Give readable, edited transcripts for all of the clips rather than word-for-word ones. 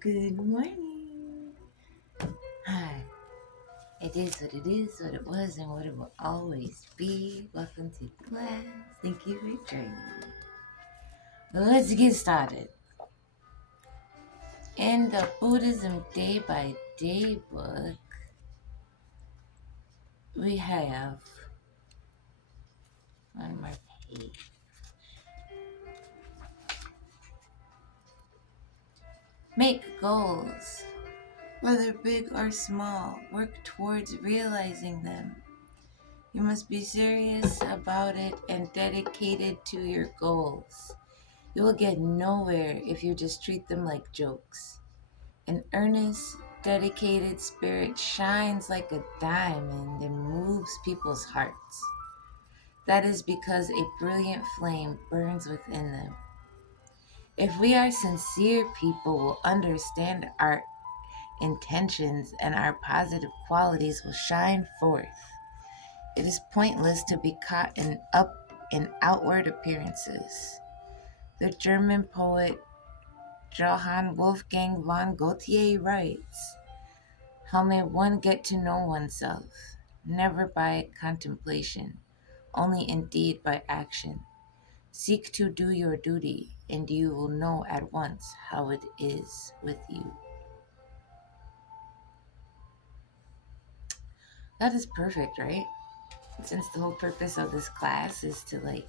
Good morning. Hi. It is what it is, what it was, and what it will always be. Welcome to class. Thank you for joining me. Let's get started. In the Buddhism Day by Day book, we have one more page. Make goals, whether big or small. Work towards realizing them. You must be serious about it and dedicated to your goals. You will get nowhere if you just treat them like jokes. An earnest, dedicated spirit shines like a diamond and moves people's hearts. That is because a brilliant flame burns within them. If we are sincere, people will understand our intentions and our positive qualities will shine forth. It is pointless to be caught up in outward appearances. The German poet Johann Wolfgang von Goethe writes, "How may one get to know oneself? Never by contemplation, only indeed by action. Seek to do your duty, and you will know at once how it is with you." That is perfect, right? Since the whole purpose of this class is to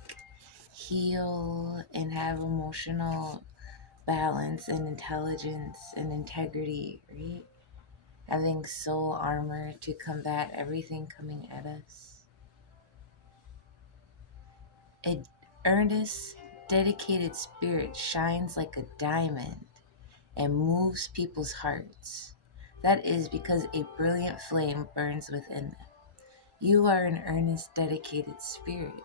heal and have emotional balance and intelligence and integrity, right? Having soul armor to combat everything coming at us. An earnest, dedicated spirit shines like a diamond and moves people's hearts. That is because a brilliant flame burns within them. You are an earnest, dedicated spirit.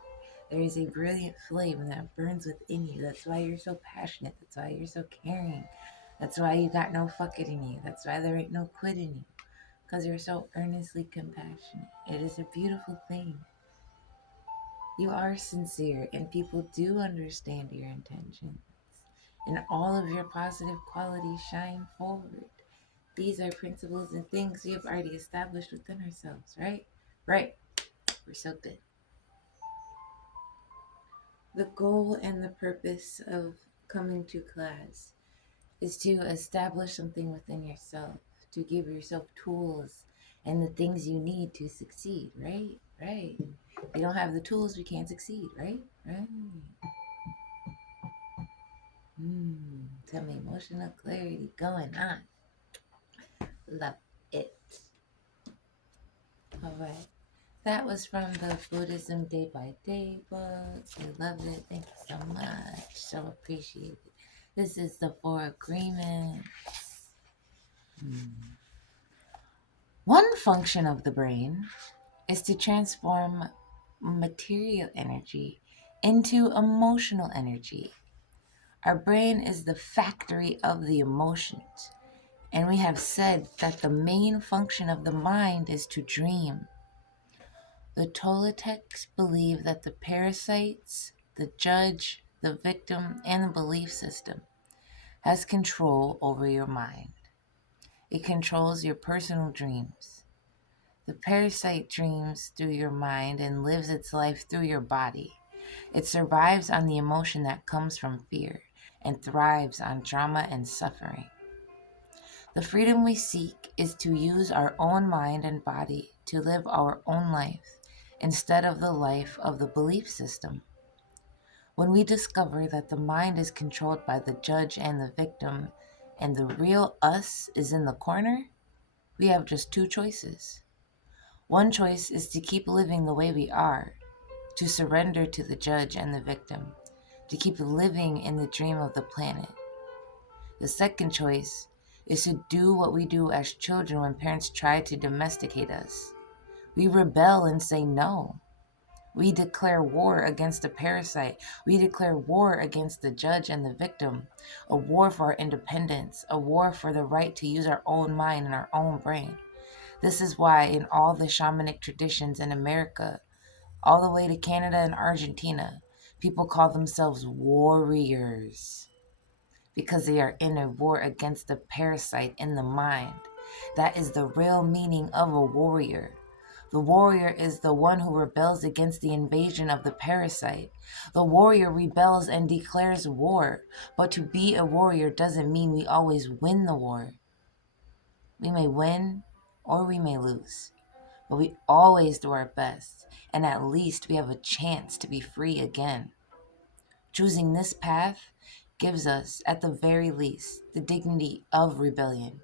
There is a brilliant flame that burns within you. That's why you're so passionate. That's why you're so caring. That's why you got no fuck it in you. That's why there ain't no quit in you. Because you're so earnestly compassionate. It is a beautiful thing. You are sincere, and people do understand your intentions. And all of your positive qualities shine forward. These are principles and things we have already established within ourselves, right? Right. We're so good. The goal and the purpose of coming to class is to establish something within yourself, to give yourself tools and the things you need to succeed, right? Right. If you don't have the tools, we can't succeed, right? Right. Some emotional clarity going on. Love it. All right. That was from the Buddhism Day by Day book. I loved it. Thank you so much. So appreciate it. This is the Four Agreements. One function of the brain is to transform material energy into emotional energy. Our brain is the factory of the emotions, and we have said that the main function of the mind is to dream. The Toltecs believe that the parasites, the judge, the victim, and the belief system has control over your mind. It controls your personal dreams. The parasite dreams through your mind and lives its life through your body. It survives on the emotion that comes from fear and thrives on drama and suffering. The freedom we seek is to use our own mind and body to live our own life instead of the life of the belief system. When we discover that the mind is controlled by the judge and the victim, and the real us is in the corner, we have just two choices. One choice is to keep living the way we are, to surrender to the judge and the victim, to keep living in the dream of the planet. The second choice is to do what we do as children when parents try to domesticate us. We rebel and say no. We declare war against the parasite. We declare war against the judge and the victim. A war for our independence. A war for the right to use our own mind and our own brain. This is why in all the shamanic traditions in America, all the way to Canada and Argentina, people call themselves warriors. because they are in a war against the parasite in the mind. That is the real meaning of a warrior. The warrior is the one who rebels against the invasion of the parasite. The warrior rebels and declares war. But to be a warrior doesn't mean we always win the war. We may win or we may lose, but we always do our best, and at least we have a chance to be free again. Choosing this path gives us, at the very least, the dignity of rebellion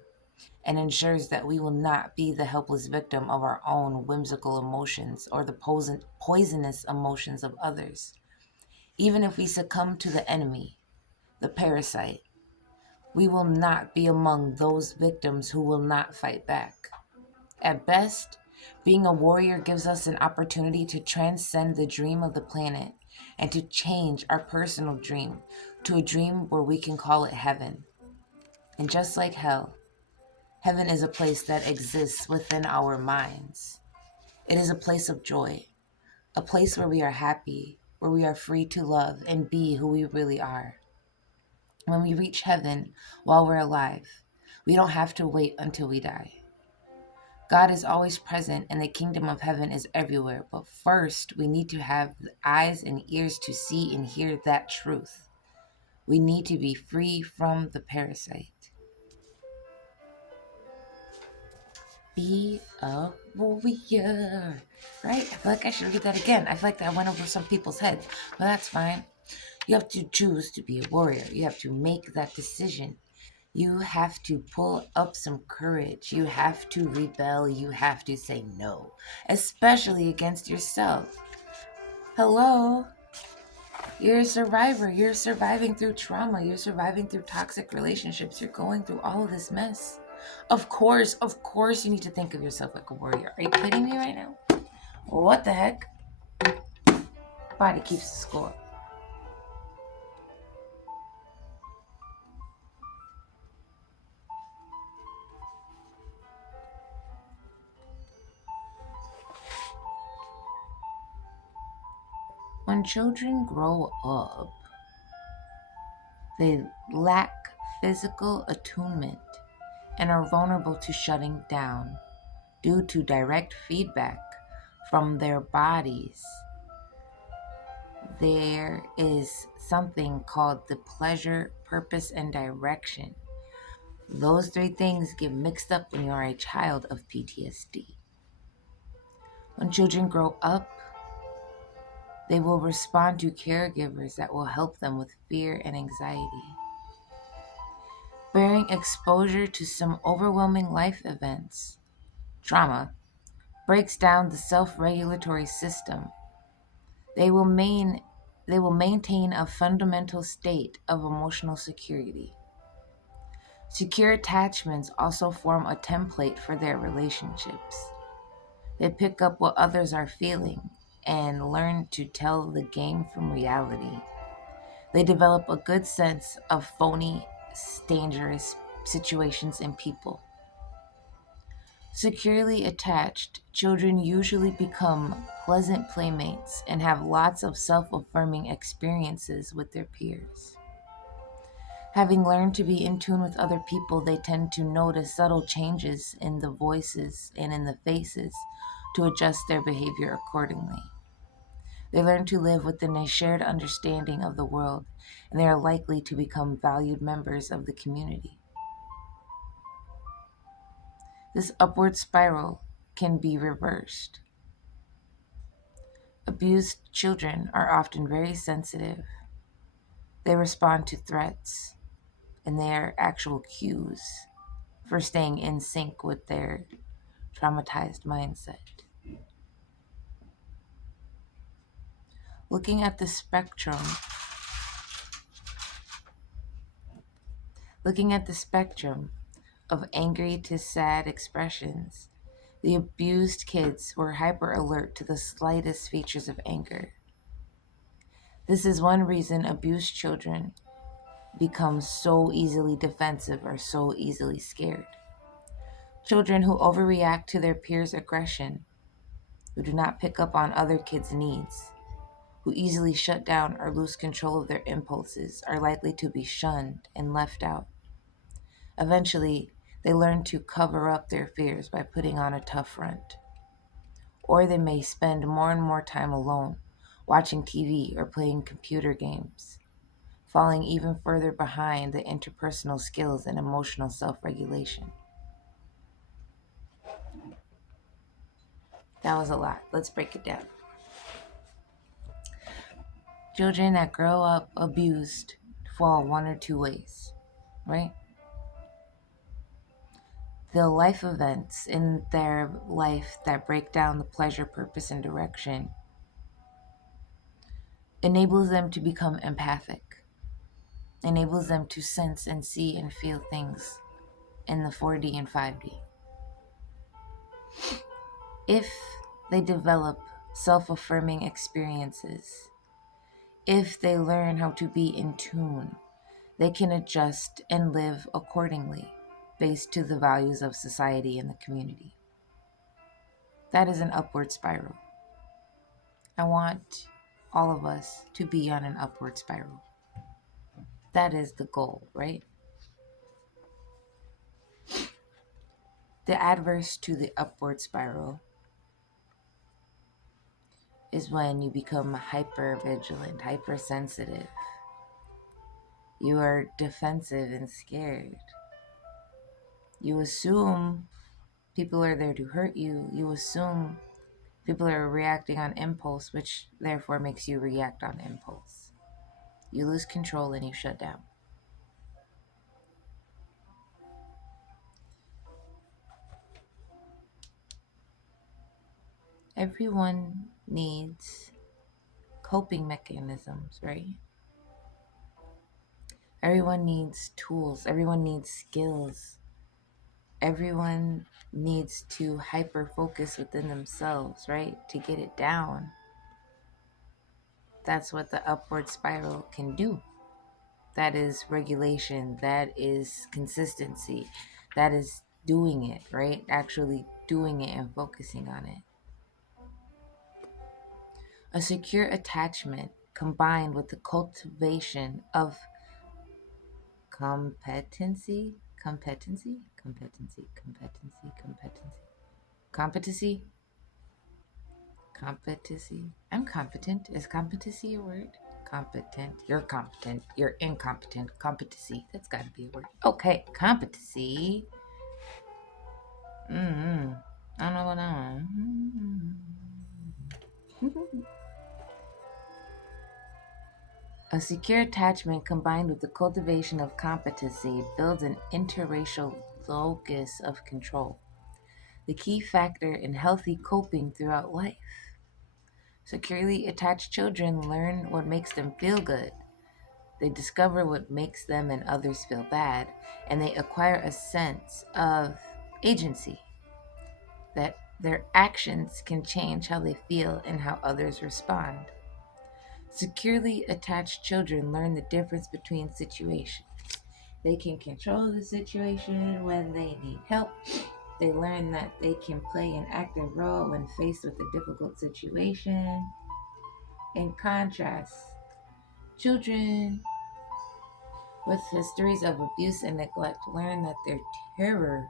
and ensures that we will not be the helpless victim of our own whimsical emotions or the poisonous emotions of others. Even if we succumb to the enemy, the parasite, we will not be among those victims who will not fight back. At best, being a warrior gives us an opportunity to transcend the dream of the planet and to change our personal dream to a dream where we can call it heaven. And just like hell, heaven is a place that exists within our minds. It is a place of joy, a place where we are happy, where we are free to love and be who we really are. When we reach heaven while we're alive, we don't have to wait until we die. God is always present and the kingdom of heaven is everywhere. But first, we need to have the eyes and ears to see and hear that truth. We need to be free from the parasite. Be a warrior, right? I feel like I should read that again. I feel like that went over some people's heads, but that's fine. You have to choose to be a warrior. You have to make that decision. You have to pull up some courage. You have to rebel. You have to say no, especially against yourself. Hello, you're a survivor. You're surviving through trauma. You're surviving through toxic relationships. You're going through all of this mess. Of course, you need to think of yourself like a warrior. Are you kidding me right now? What the heck? Body keeps the score. When children grow up, they lack physical attunement and are vulnerable to shutting down due to direct feedback from their bodies. There is something called the pleasure, purpose, and direction. Those three things get mixed up when you are a child of PTSD. When children grow up, they will respond to caregivers that will help them with fear and anxiety. Bearing exposure to some overwhelming life events, trauma, breaks down the self-regulatory system. They will maintain a fundamental state of emotional security. Secure attachments also form a template for their relationships. They pick up what others are feeling and learn to tell the game from reality. They develop a good sense of phony, dangerous situations and people. Securely attached, children usually become pleasant playmates and have lots of self-affirming experiences with their peers. Having learned to be in tune with other people, they tend to notice subtle changes in the voices and in the faces to adjust their behavior accordingly. They learn to live within a shared understanding of the world, and they are likely to become valued members of the community. This upward spiral can be reversed. Abused children are often very sensitive. They respond to threats and their actual cues for staying in sync with their traumatized mindset. Looking at the spectrum, looking at the spectrum of angry to sad expressions, the abused kids were hyper alert to the slightest features of anger. This is one reason abused children become so easily defensive or so easily scared. Children who overreact to their peers' aggression, who do not pick up on other kids' needs, who easily shut down or lose control of their impulses are likely to be shunned and left out. Eventually, they learn to cover up their fears by putting on a tough front. Or they may spend more and more time alone, watching TV or playing computer games, falling even further behind the interpersonal skills and emotional self regulation. That was a lot. Let's break it down. Children that grow up abused fall one or two ways, right? The life events in their life that break down the pleasure, purpose, and direction enables them to become empathic, enables them to sense and see and feel things in the 4D and 5D. If they develop self-affirming experiences, if they learn how to be in tune, they can adjust and live accordingly based to the values of society and the community. That is an upward spiral. I want all of us to be on an upward spiral. That is the goal, right? The adverse to the upward spiral is when you become hyper vigilant, hypersensitive. You are defensive and scared. You assume people are there to hurt you. You assume people are reacting on impulse, which therefore makes you react on impulse. You lose control and you shut down. Everyone needs coping mechanisms, right? Everyone needs tools. Everyone needs skills. Everyone needs to hyper focus within themselves, right? To get it down. That's what the upward spiral can do. That is regulation. That is consistency. That is doing it, right? Actually doing it and focusing on it. A secure attachment combined with the cultivation of competency, competency, competency, competency, competency, competency, competency. I'm competent. Is competency a word? Competent. You're competent. You're incompetent. Competency. That's got to be a word. Okay, competency. Mm-hmm. I don't know what that one. A secure attachment combined with the cultivation of competency builds an interracial locus of control, the key factor in healthy coping throughout life. Securely attached children learn what makes them feel good. They discover what makes them and others feel bad, and they acquire a sense of agency, that their actions can change how they feel and how others respond. Securely attached children learn the difference between situations. They can control the situation when they need help. They learn that they can play an active role when faced with a difficult situation. In contrast, children with histories of abuse and neglect learn that their terror,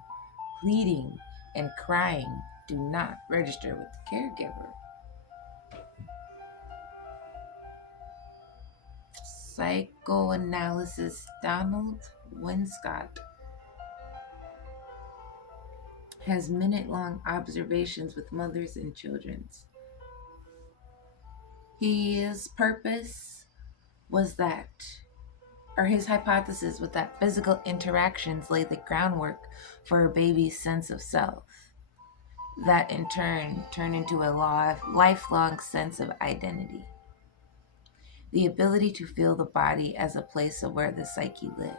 pleading, and crying do not register with the caregiver. Psychoanalysis Donald Winscott has minute-long observations with mothers and children. His purpose was that, or his hypothesis was that physical interactions lay the groundwork for a baby's sense of self, that in turn into a lifelong sense of identity. The ability to feel the body as a place of where the psyche lives.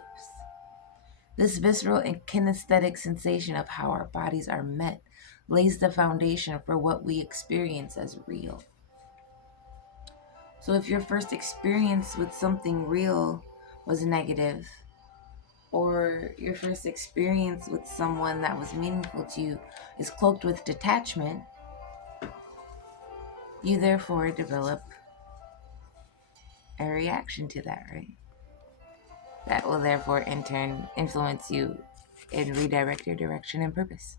This visceral and kinesthetic sensation of how our bodies are met lays the foundation for what we experience as real. So if your first experience with something real was negative, or your first experience with someone that was meaningful to you is cloaked with detachment, you therefore develop a reaction to that, right? That will therefore in turn influence you and redirect your direction and purpose.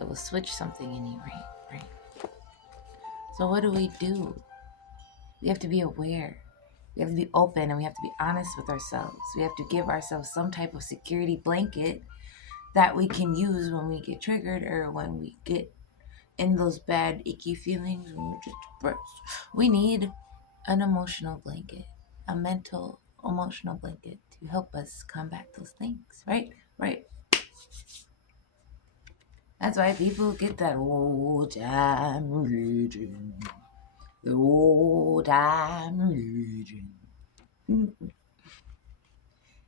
It will switch something in you, right? Right. So what do? We have to be aware. We have to be open and we have to be honest with ourselves. We have to give ourselves some type of security blanket that we can use when we get triggered or when we get in those bad, icky feelings, when we're just depressed. We need an emotional blanket, a mental, emotional blanket to help us combat those things, right? Right. That's why people get that old time religion. The old time religion.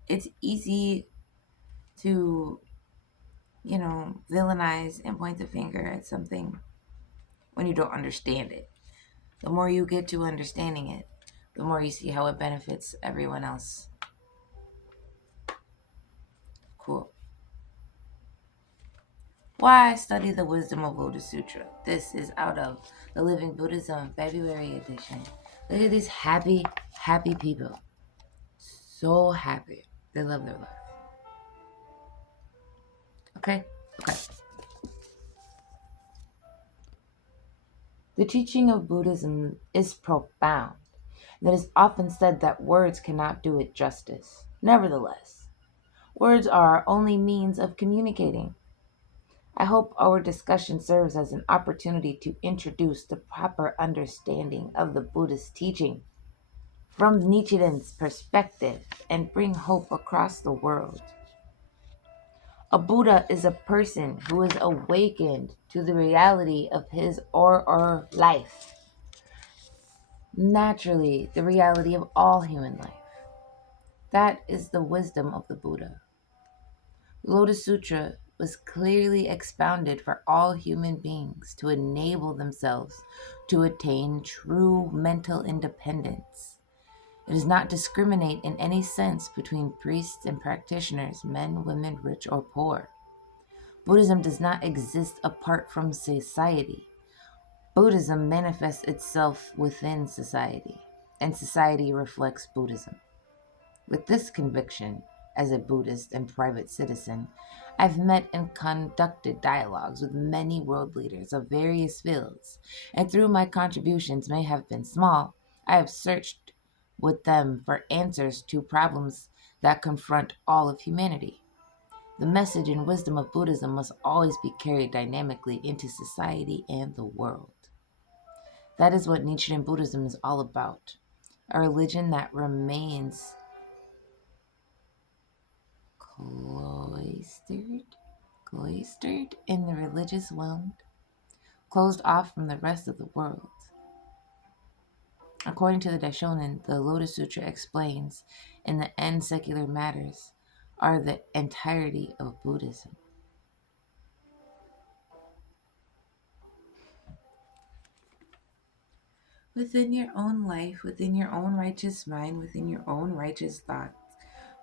It's easy to, villainize and point the finger at something when you don't understand it. The more you get to understanding it, the more you see how it benefits everyone else. Cool. Why study the wisdom of Buddha Sutra? This is out of the Living Buddhism February edition. Look at these happy, happy people. So happy. They love their life. Okay? Okay. The teaching of Buddhism is profound. It is often said that words cannot do it justice. Nevertheless, words are our only means of communicating. I hope our discussion serves as an opportunity to introduce the proper understanding of the Buddhist teaching from Nichiren's perspective and bring hope across the world. A Buddha is a person who is awakened to the reality of his or her life. Naturally, the reality of all human life. That is the wisdom of the Buddha. The Lotus Sutra was clearly expounded for all human beings to enable themselves to attain true mental independence. It does not discriminate in any sense between priests and practitioners, men, women, rich, or poor. Buddhism does not exist apart from society. Buddhism manifests itself within society, and society reflects Buddhism. With this conviction, as a Buddhist and private citizen, I've met and conducted dialogues with many world leaders of various fields, and through my contributions may have been small, I have searched with them for answers to problems that confront all of humanity. The message and wisdom of Buddhism must always be carried dynamically into society and the world. That is what Nichiren Buddhism is all about. A religion that remains cloistered in the religious world, closed off from the rest of the world. According to the Daishonin, the Lotus Sutra explains, in the end, secular matters are the entirety of Buddhism. Within your own life, within your own righteous mind, within your own righteous thoughts,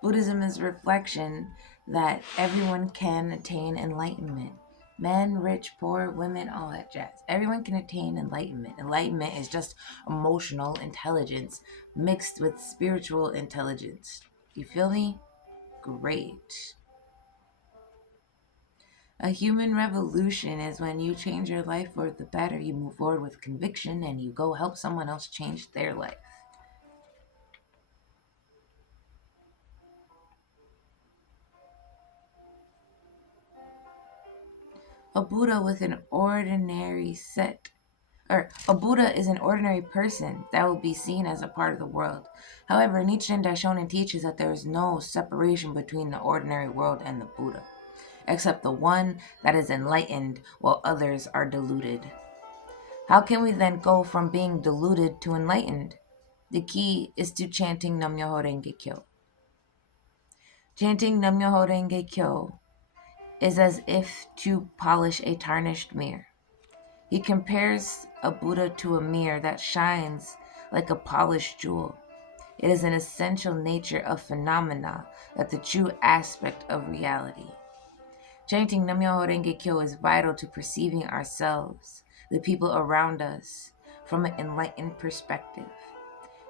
Buddhism is a reflection that everyone can attain enlightenment. Men, rich, poor, women, all that jazz. Everyone can attain enlightenment. Enlightenment is just emotional intelligence mixed with spiritual intelligence. You feel me? Great. A human revolution is when you change your life for the better. You move forward with conviction and you go help someone else change their life. A Buddha with an ordinary set or a Buddha is an ordinary person that will be seen as a part of the world. However, Nichiren Daishonin teaches that there is no separation between the ordinary world and the Buddha, except the one that is enlightened while others are deluded. How can we then go from being deluded to enlightened? The key is to chanting Nam-myoho Renge Kyo. Chanting Nam-myoho Renge Kyo is as if to polish a tarnished mirror. He compares a Buddha to a mirror that shines like a polished jewel. It is an essential nature of phenomena that the true aspect of reality. Chanting Nam-myoho Renge Kyo is vital to perceiving ourselves, the people around us, from an enlightened perspective.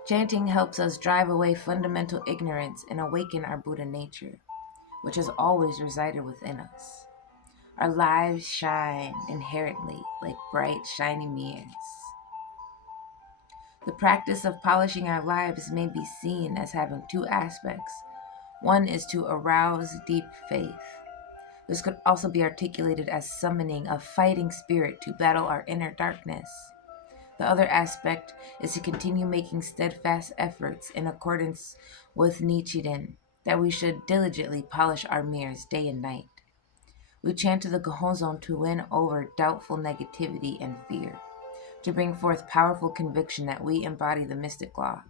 Chanting helps us drive away fundamental ignorance and awaken our Buddha nature, which has always resided within us. Our lives shine inherently like bright, shiny mirrors. The practice of polishing our lives may be seen as having two aspects. One is to arouse deep faith. This could also be articulated as summoning a fighting spirit to battle our inner darkness. The other aspect is to continue making steadfast efforts in accordance with Nichiren, that we should diligently polish our mirrors day and night. We chant to the Gohonzon to win over doubtful negativity and fear, to bring forth powerful conviction that we embody the mystic law.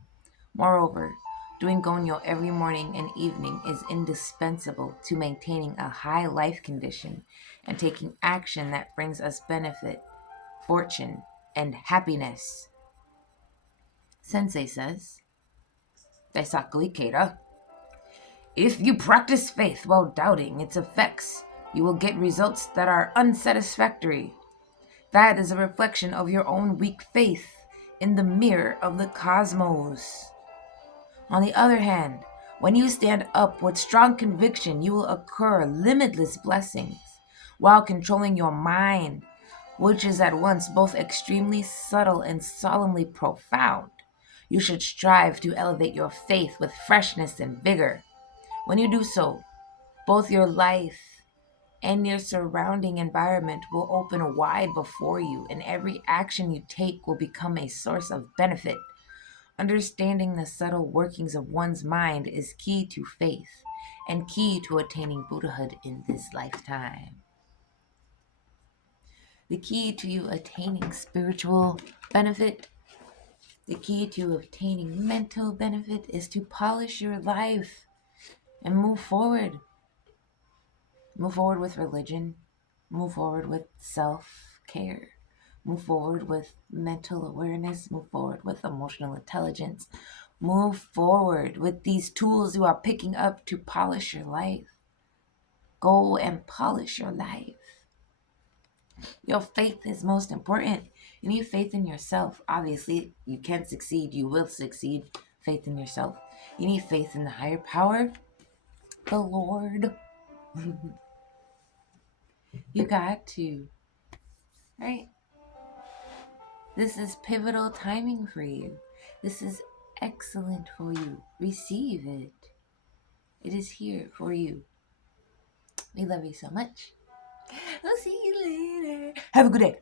Moreover, doing Gonyo every morning and evening is indispensable to maintaining a high life condition and taking action that brings us benefit, fortune, and happiness. Sensei says, Daisaku Ikeda, if you practice faith while doubting its effects, you will get results that are unsatisfactory. That is a reflection of your own weak faith in the mirror of the cosmos. On the other hand, when you stand up with strong conviction, you will accrue limitless blessings while controlling your mind, which is at once both extremely subtle and solemnly profound. You should strive to elevate your faith with freshness and vigor. When you do so, both your life and your surrounding environment will open wide before you, and every action you take will become a source of benefit. Understanding the subtle workings of one's mind is key to faith and key to attaining Buddhahood in this lifetime. The key to you attaining spiritual benefit, the key to obtaining mental benefit is to polish your life and move forward. Move forward with religion, move forward with self-care, move forward with mental awareness, move forward with emotional intelligence, move forward with these tools you are picking up to polish your life. Go and polish your life. Your faith is most important. You need faith in yourself. Obviously, you can succeed. You will succeed. Faith in yourself. You need faith in the higher power, the Lord. You got to. Right? This is pivotal timing for you. This is excellent for you. Receive it. It is here for you. We love you so much. I'll see you later. Have a good day.